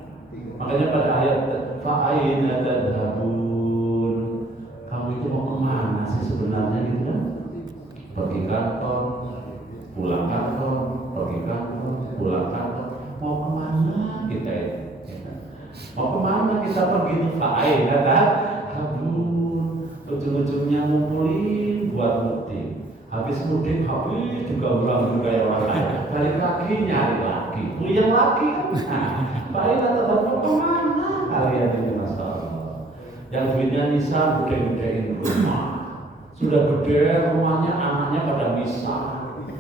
Makanya pada ayat fa'aina tadhabun, kamu itu mau kemana sih sebenarnya gitu kan? Pergi kantor, pulang kantor, pergi kantor, pulang kantor. Mau kemana kita itu? Mau kemana kita pergi itu? Fa'aina tadhabun, ujung-ujungnya ngumpulin buat mudik. Habis mudik, habis juga ulang juga ya orang lain. Balik lagi nyari lagi, puyeng lagi. Fa'aina tadhabun, kemana kalian ini masalah? Yang duitnya nisa gede-gedein rumah. Sudah gede rumahnya, anaknya pada bisa.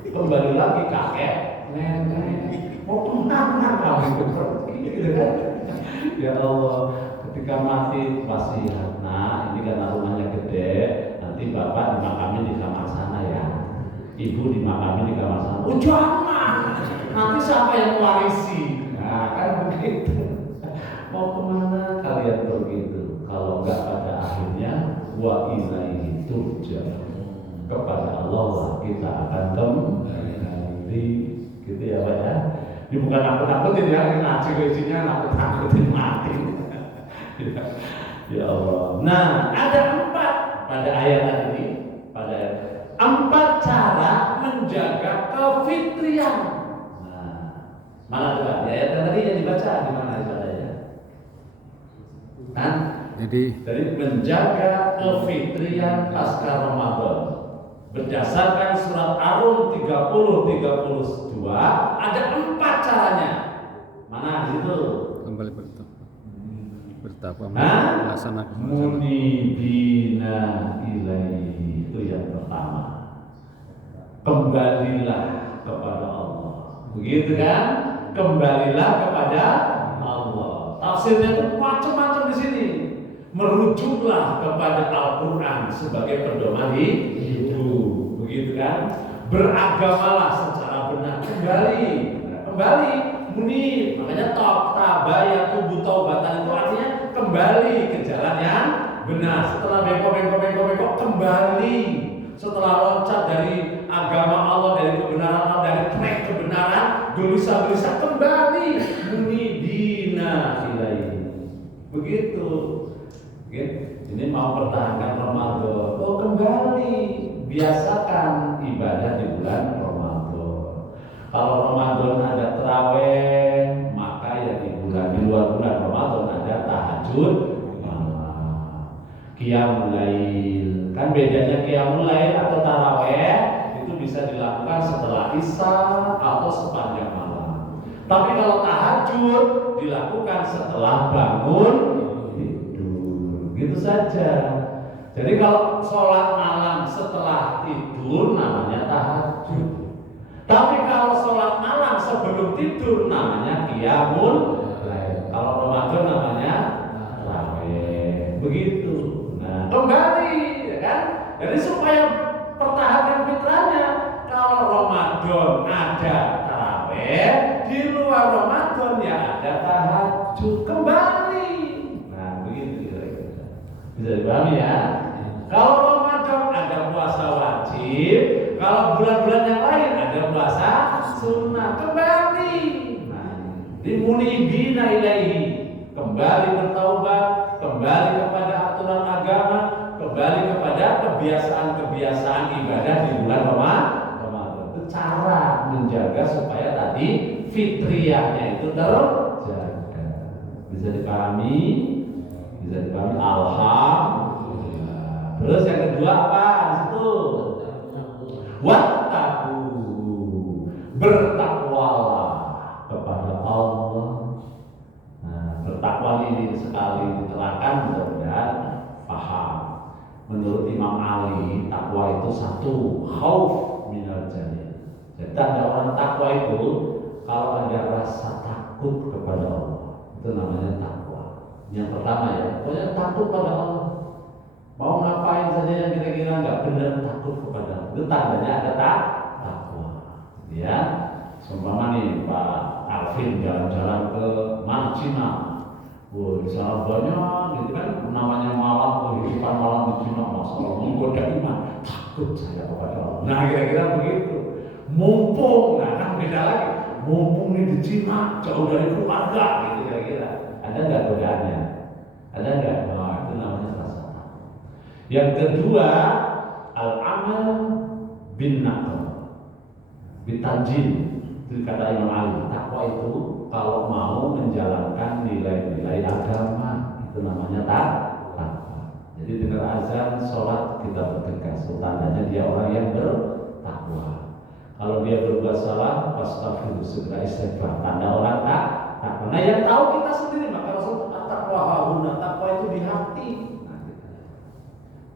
Kembali lagi kakek, nenek. Mau kemana kamu pergi? Gitu kan? Ya Allah, ketika mati pasti nah ini karena rumahnya gede, nanti bapak dimakamin di kamar sana ya, ibu dimakamin di kamar sana. Oh jangan, nanti siapa yang warisi? Nah kan begitu. Mau kemana kalian begitu? Kalau enggak pada akhirnya wa ilaihi turja'un, kepada Allah lah kita akan kembali. Gitu ya Pak ya. Ini bukan nakut-nakutin ya, ini ngaji isinya nakut-nakutin mati. Ya Allah. Nah, ada 4 pada ayat ini, pada 4 cara menjaga kefitrian. Nah, mana coba? Di ayat tadi yang dibaca di mana ya? Kan? Jadi menjaga kefitrian pasca Ramadan berdasarkan surat Ar-Rum 30-32 ada 4 caranya. Mana di situ? Kembali bertakwa melaksanakan munibina ilaihi, itu yang pertama. Kembalilah kepada Allah. Begitu kan? Kembalilah kepada Allah. Tafsirnya itu macam-macam di sini. Merujuklah kepada Al-Quran sebagai pedoman hidup. Begitu kan? Beragamalah secara benar. Kembali munib, makanya tabayatu taubatan itu artinya kembali ke jalan yang benar. Setelah bengkok kembali, setelah loncat dari agama Allah, dari kebenaran Allah, dari track kebenaran, gelisah kembali munibina ilaihi. Begitu. Ini mau pertahankan Ramadan, kembali biasakan ibadah di bulan Ramadan. Kalau Ramadan ada tarawih, maka ya di luar bulan Ramadan ada tahajud malam, qiyamul lail. Kan bedanya qiyamul lail atau tarawih itu bisa dilakukan setelah isya atau sepanjang malam. Tapi kalau tahajud dilakukan setelah bangun tidur, gitu saja. Jadi kalau sholat malam setelah tidur namanya tahajud. Tapi kalau sholat malam sebelum tidur namanya qiyamul lail. Kalau Ramadan namanya tarawih. Begitu. Nah, kembali, ya kan? Jadi supaya pertahankan fitrahnya, kalau Ramadan ada tarawih, di luar Ramadan ya ada tahajud. Kembali. Nah, begitu kira-kira. Bisa dipahami ya? Kalau Ramadan ada puasa wajib, kalau bulan-bulan yang lain ada puasa sunnah. Kembali. Nah, dimunibina ilaihi, kembali bertaubat, kembali kepada aturan agama, kembali kepada kebiasaan-kebiasaan ibadah di bulan Ramadan. Itu cara menjaga supaya tadi fitriyahnya itu terjaga. Bisa dipahami? Bisa dipahami? Alhamdulillah. Terus yang kedua apa di situ? Wattaqu, bertakwalah kepada Allah. Nah, bertakwa ini sekali diterangkan mudah-mudahan paham. Menurut Imam Ali, takwa itu satu, khauf minal jalil. Jadi tanda orang takwa itu kalau ada rasa takut kepada Allah, itu namanya takwa. Yang pertama ya, pokoknya takut pada Allah. Mau ngapain saja yang kira-kira nggak benar, takut kepada Allah. Itu tandanya ada takwa. Ya, seumpama nih Pak Alvin jalan-jalan ke mana Cina, di sana banyak, gitu kan, namanya malam, kehidupan malam di Cina, masalah menggoda iman, takut saya kepada Allah. Nah kira-kira begitu. Mumpung, nah kan beda lagi. Mumpung nih di Cina, jauh dari keluarga, gitu kira-kira. Ada nggak godaannya? Ada nggak? Nah, itu namanya rasa takut. Yang kedua, al-amal bin naql, bitanjil. Itu kata Imam Ali, takwa itu kalau mau menjalankan nilai-nilai agama, itu namanya takwa. Jadi dengar azan, sholat kita bertegas, tandanya dia orang yang bertakwa. Kalau dia berbuat salah, astagfirullah, segera istighfar, tanda orang takwa. Nah yang tahu kita sendiri, maka Rasul takwa hahuna, takwa itu di hati.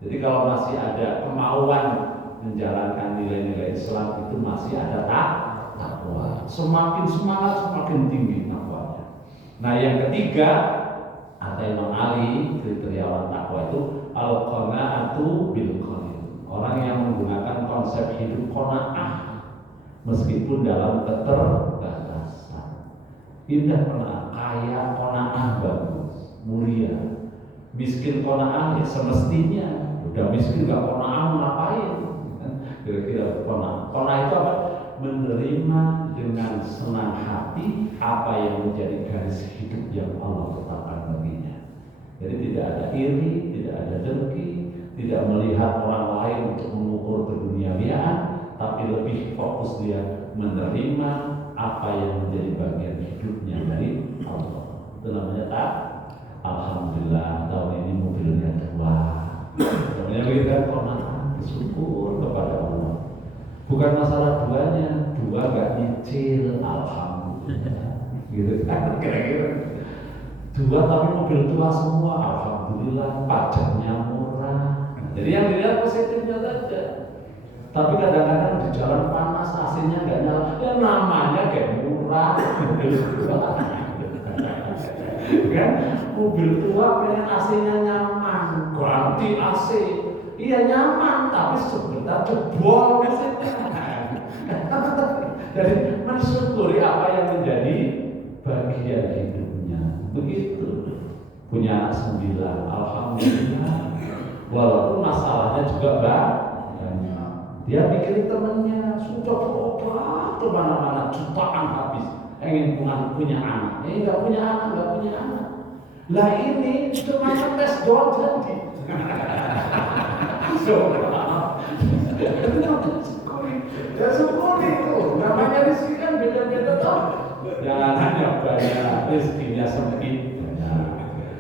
Jadi kalau masih ada kemauan menjalankan nilai-nilai Islam, itu masih ada takwa. Semakin semangat, semakin tinggi takwanya. Nah yang ketiga, kata Imam Ali, kriteria orang takwa itu al-qanaatu bil qalil. Orang yang menggunakan konsep hidup qanaah meskipun dalam keterbatasan. Indah qanaah, kaya qanaah bagus, mulia. Miskin qanaah ya semestinya. Udah miskin gak qanaah ngapain? Kira-kira qanaah. Qanaah itu apa? Menerima dengan senang hati apa yang menjadi garis hidup yang Allah tetapkan baginya. Jadi tidak ada iri, tidak ada dengki, tidak melihat orang lain untuk mengukur keduniawian, tapi lebih fokus dia menerima apa yang menjadi bagian hidupnya dari Allah. Itu namanya tak. Alhamdulillah tahun ini mobilnya dua. Namanya begitu kan, bersyukur kepada Allah. Bukan masalah duanya, dua gak nyicil, alhamdulillah. Gitu kan? kira-kira. Dua tapi mobil tua semua, alhamdulillah pajaknya murah. Jadi yang dilihat positifnya saja. Tapi kadang-kadang di jalan panas, AC-nya nggak nyala. Ya namanya kayak murah, mobil tua. Kan? Mobil tua pengen AC-nya nyaman, ganti AC. Iya nyaman, tapi sebentar jebol mesinnya. Jadi mensyukuri apa yang menjadi bagian hidupnya. Begitu. Punya anak 9, alhamdulillah. Walaupun masalahnya juga banyak. Dia pikirin temennya, sudah berobat kemana-mana, jutaan habis. Ingin punya anak, nggak punya anak. Lah ini cuma tes doang jadi. Ya syukuri itu, namanya rezeki kan beda-beda toh. Jangan hanya banyak rezekinya sempit.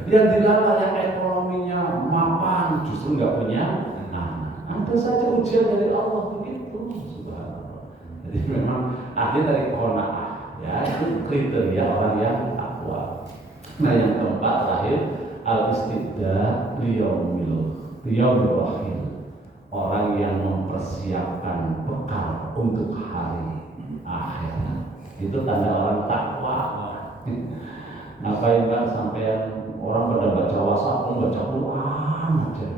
Yang dilarang yang ekonominya mapan justru nggak punya. Ada saja ujian dari Allah begitu. Jadi memang akhirnya dari qanaah, ya itu kriteria orang yang takwa. Nah yang keempat terakhir al-istiddah liyaumil akhir. Orang yang mempersiapkan bekal untuk hari akhir. Itu tanda orang takwa. Ngapain kan sampai orang pada baca WhatsApp, baca Quran aja.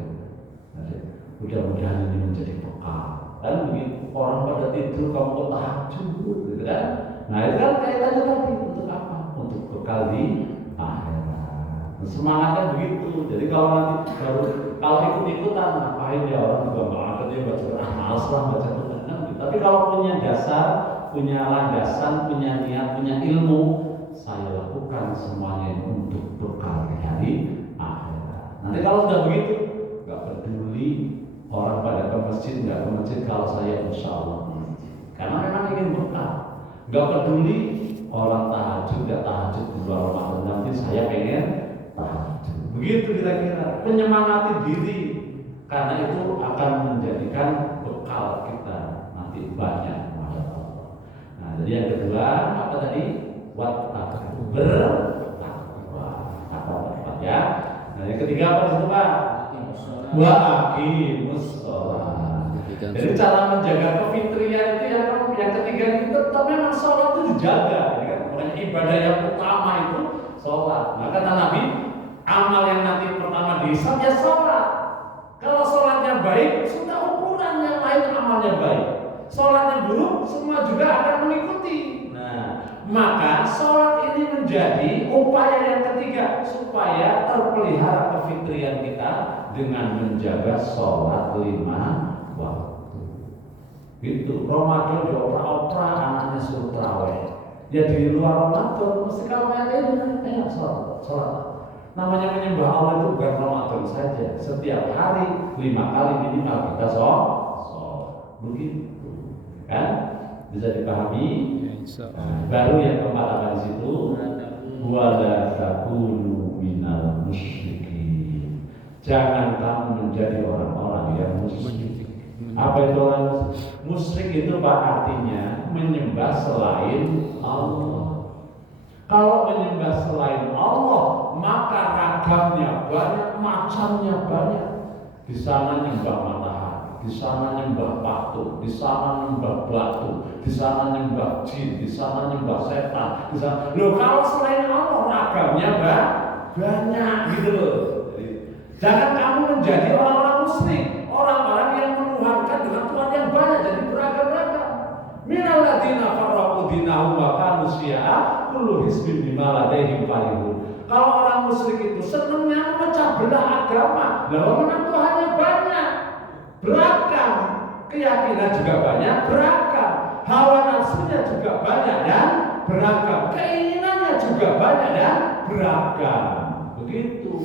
Mudah-mudahan ini menjadi bekal. Kan begitu orang pada tidur kamu kok tahajud, gitu kan? Nah itu kan kaitannya tadi untuk apa? Untuk bekal di akhirat. Semangatnya begitu. Jadi kalau nanti kalau ikut-ikutan ngapain ya orang juga nggak ada dia baca Quran, malas lah baca Quran. Tapi kalau punya dasar, punya landasan, punya niat, punya ilmu, saya lakukan semuanya untuk bekal di hari akhirat. Nanti kalau sudah begitu, nggak peduli orang pada ke masjid nggak ke masjid, kalau saya insya Allah ke masjid. Karena memang ingin bekal. Nggak peduli orang tahajud nggak tahajud di bulan Ramadan, nanti saya pengen tahajud. Begitu kira-kira, menyemangati diri, karena itu akan menjadikan bekal kita nanti banyak. Nah, jadi yang kedua apa tadi? Bertakwa ya. Nah, yang ketiga apa itu Pak? Wa aqimus shalah. Jadi cara menjaga kefitrian itu yang ketiga itu tetap memang sholat itu dijaga, ya kan? Makanya ibadah yang utama itu sholat. Maka kata Nabi, amal yang nanti pertama dihisab ya sholat. Kalau sholatnya baik, sudah ukuran yang lain amalnya baik. Sholatnya buruk, semua juga akan mengikuti. Maka sholat ini menjadi upaya yang ketiga supaya terpelihara kefitrian kita dengan menjaga sholat 5 waktu. Gitu. Ramadan diopera-opera, anaknya suruh tarawih. Ya di luar Ramadan mesti kamu yang sholat. Namanya menyembah Allah itu bukan Ramadan saja. Setiap hari 5 kali minimal kita sholat. Begitu, kan? Bisa dipahami. Baru yang keempat apa di situ? Wala takunu minal musyrikin. Jangan kamu menjadi orang-orang yang musyrik. Apa itu orang musyrik itu Pak? Artinya menyembah selain Allah. Kalau menyembah selain Allah, maka ragamnya banyak, macamnya banyak. Di sana nyembah matahari, di sana nyembah patung, di sana nyembah batu, di sana nyembah jin, di sana nyembah setan, di sana. Loh, kalau selain Allah ragamnya banyak gitu loh. Jangan kamu menjadi orang-orang musyrik, orang-orang yang menuhankan dengan Tuhan yang banyak, jadi beragam-ragam. Minal ladzina farraqu dinahum wa kanu syi'a kullu hizbin bima ladaihim farihun. Kalau orang musyrik itu senangnya memecah belah agama, lalu memang Tuhannya banyak, beragam, keyakinan juga banyak, beragam, hawa nafsunya juga banyak dan beragam, keinginannya juga banyak dan beragam. Begitu.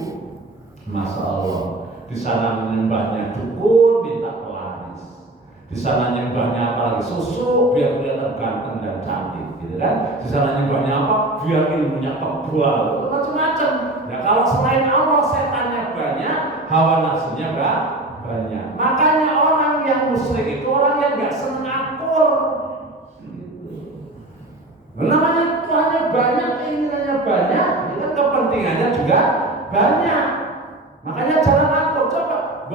Masya Allah. Di sana menyembahnya dukun minta pelaris, di sana nyembahnya apalagi susu biar kelihatan ganteng dan cantik, gitu kan? Di sana nyembahnya apa? Biar ilmunya tebal, macam-macam. Nah kalau selain Allah setannya banyak, hawa nafsunya banyak. Makanya orang yang musyrik itu orang yang nggak senang akur. Namanya Tuhannya banyak, keinginannya banyak. banyak. Makanya jangan takut, coba.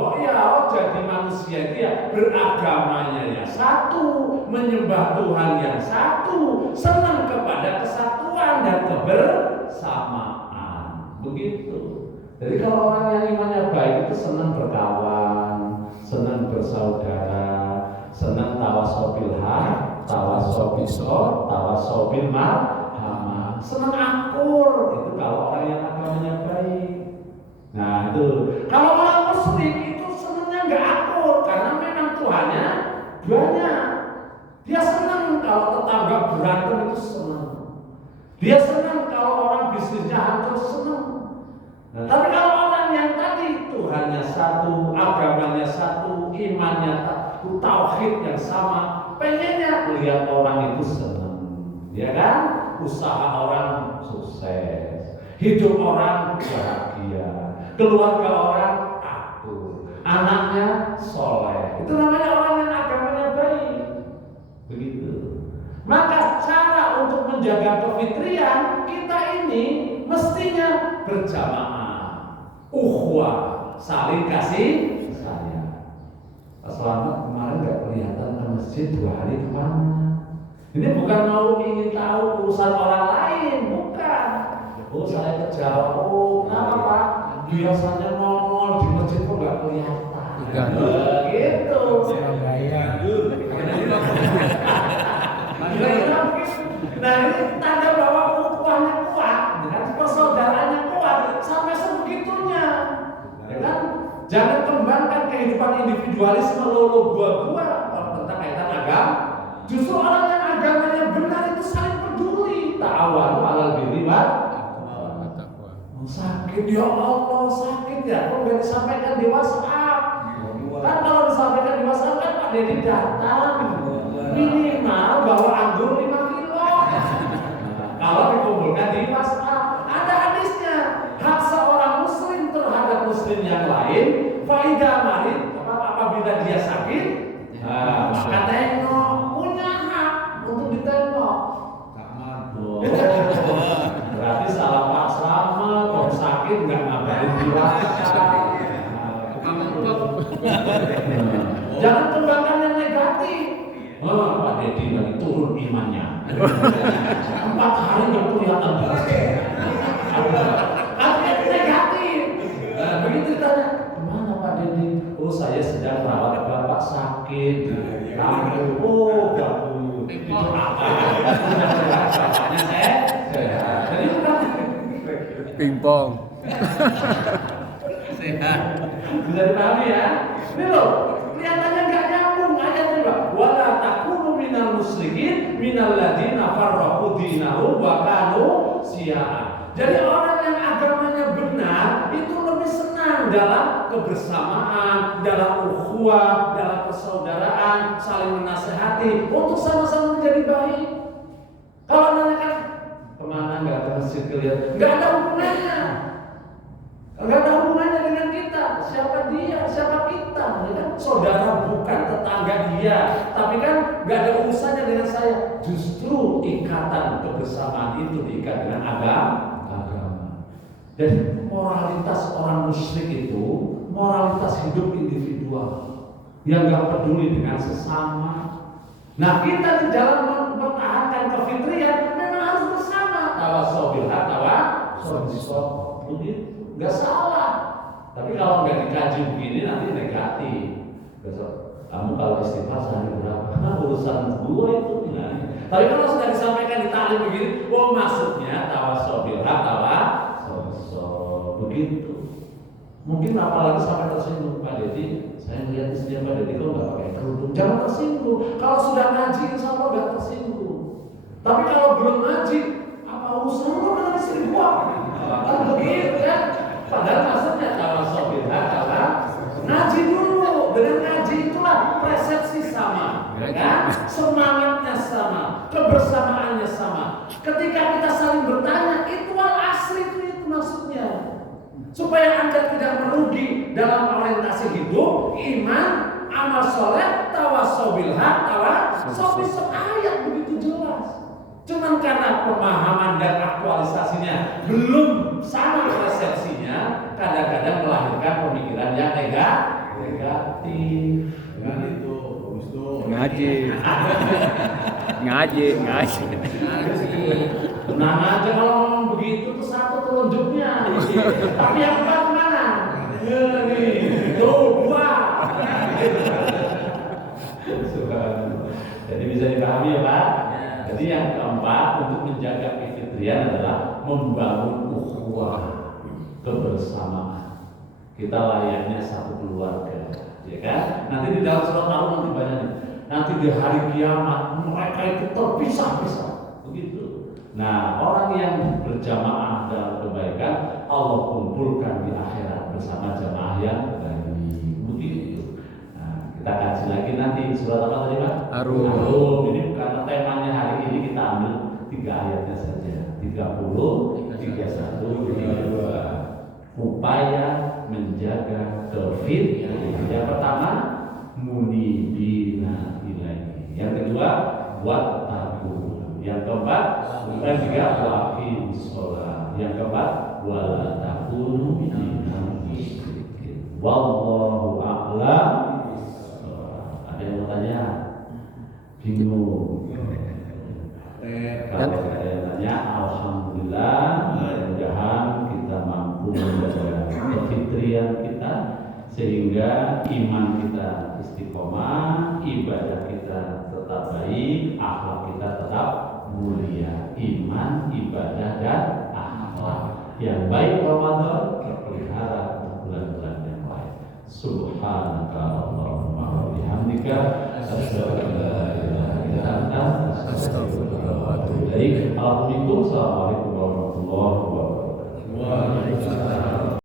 Jadi manusia itu ya beragamanya ya satu, menyembah Tuhan yang satu, senang kepada kesatuan dan kebersamaan. Begitu. Jadi kalau orang yang imannya baik itu senang berkawan, senang bersaudara, senang tawasobil haq, tawasobil shor, tawasobil marhamah, senang akur. Itu kalau orang yang agamanya baik. Nah itu. Kalau orang musyrik itu senangnya nggak akur karena memang Tuhannya banyak. Dia senang kalau tetangga berantem itu senang. Dia senang kalau orang bisnisnya hancur senang. Nah, tapi kalau orang yang tadi Tuhannya satu, agamanya satu, imannya satu, tauhid yang sama, pengennya lihat orang itu senang, ya kan? Usaha orang sukses, hidup orang bahagia, keluarga orang akur, anaknya soleh. Itu namanya orang yang agamanya baik. Begitu. Maka cara untuk menjaga kefitrian kita ini mestinya berjamaah, ukhuwah, saling kasih sayang. Pak Selamat kemarin nggak kelihatan ke masjid 2 hari kemana? Ini bukan mau ingin tahu urusan orang lain, bukan. Oh saya ke Jawa, oh kenapa Pak? Biasanya nongol di masjid kok nggak kelihatan. Gitu. Surabaya. Nah ini tanda bahwa ukhuwahnya kuat, dengan persaudaraannya kuat sampai sebegitunya. Ya kan? Jangan kembangkan kehidupan individualisme lolo gua tentang kaitan agama. Justru orang yang agamanya benar itu saling peduli. Ta'awanu 'alal birri wal sakit ya Allah, sakit ya. Kok nggak disampaikan di WhatsApp? Kan kalau disampaikan di WhatsApp kan Pak Dedi datang. Minimal bawa anggur 5 kilo. Kalau dikumpulkan di WhatsApp, ada hadisnya. Hak seorang muslim terhadap muslim yang lain, faidah marid, apabila dia sakit, maka tengok, punya hak untuk ditengok. Berarti salah Pak Slamet, kalau sakit nggak ngabarin di WhatsApp. Jangan kembangkan yang negatif. Pak Dedi lagi turun imannya. 4 hari nggak kelihatan. Artinya negatif. Begitu ditanya, kemana Pak Dedi? Oh saya sedang merawat bapak sakit. Kamu, oh bagus. Itu apa? Bapaknya sehat. Jadi bukan Pingpong. sehat. Bisa dipahami ya? Ini loh, kelihatannya nggak nyambung ayatnya Pak. Wala takunu minal musyrikin minal ladina farraqu dinahum wa kanu syi'a. Jadi orang yang agamanya benar itu lebih senang dalam kebersamaan, dalam ukhuwah, dalam persaudaraan, saling menasehati untuk sama-sama menjadi baik. Kalau nanyakan kemana nggak ke masjid kelihatan, nggak ada hubungannya. Nggak ada hubungannya dengan kita. Siapa dia, siapa kita, ya kan? Saudara bukan, tetangga dia. Tapi kan nggak ada urusannya dengan saya. Justru ikatan kebersamaan itu diikat dengan agama. Dan moralitas orang musyrik itu moralitas hidup individual yang nggak peduli dengan sesama. Nah kita di dalam mempertahankan kefitrian memang harus bersama. Tawasobil haq, tawasobil shor. Begitu. Nggak salah, tapi kalau nggak dikaji begini nanti negatif. Besok kamu kalau istighfar sehari berapa? Urusan gua itu. Nah. Tapi kalau sudah disampaikan di taklim begini, oh maksudnya tawasobil haq, tawasobil shor. Begitu. Mungkin apalagi sampai tersinggung Pak Dedi. Saya melihat istrinya Pak Dedi kok nggak pakai kerudung. Jangan tersinggung. Kalau sudah ngaji, insya Allah nggak tersinggung. Tapi kalau belum ngaji, apa urusan lo dengan istri gua? Kan begitu kan? Padahal maksudnya tawasobil haq, ngaji dulu. Dengan ngaji itulah persepsi sama, ya kan? Semangatnya sama, kebersamaannya sama. Ketika kita saling bertanya, itu al-asri itu maksudnya. Supaya Anda tidak merugi dalam orientasi hidup, iman, amal soleh, tawasobil haq, tawasobil shor. Ayat begitu jelas. Cuman Tapi karena pemahaman dan aktualisasinya belum sama persepsinya, kadang-kadang melahirkan pemikiran yang negatif. Dengan itu, bagus tuh. Ngaji. Ngaji. Tenang aja kalau ngomong begitu tuh satu telunjuknya. Tapi yang empat mana? Ya nih, tuh dua. Jadi bisa dipahami ya Pak. Jadi yang keempat untuk menjaga kefitrian adalah membangun ukhuwah, kebersamaan. Kita layaknya satu keluarga, ya kan? Nanti di dalam surat Al nanti banyak. Nanti di hari kiamat mereka itu terpisah-pisah, begitu. Nah, orang yang berjamaah dalam kebaikan Allah kumpulkan di akhirat bersama jamaah yang baik, begitu. Nah, kita kaji lagi nanti surat apa tadi Pak? Ar-Rum. Ini karena temanya hari ini kita ambil 3 ayatnya saja. 30, 31, 32. Upaya menjaga tauhid. Yang pertama, munibina ilaihi. Yang kedua, wattaqu. Yang keempat, yang ketiga, waqimus shalah. Yang keempat, wala takunu minal musyrikin. Wallahu a'lam. Ada yang mau tanya? Bingung. Kalau ada yang tanya, alhamdulillah, mudah-mudahan kita mampu menjaga kefitrian kita sehingga iman kita istiqomah, ibadah kita tetap baik, akhlak kita tetap mulia. Iman, ibadah dan akhlak yang baik Ramadan terpelihara bulan-bulan yang lain. Subhanaka Allahumma wa bihamdika asyhadu an la ilaha illa anta astaghfiruka wa atubu ilaik. Assalamualaikum warahmatullahi wabarakatuh. Waalaikumsalam.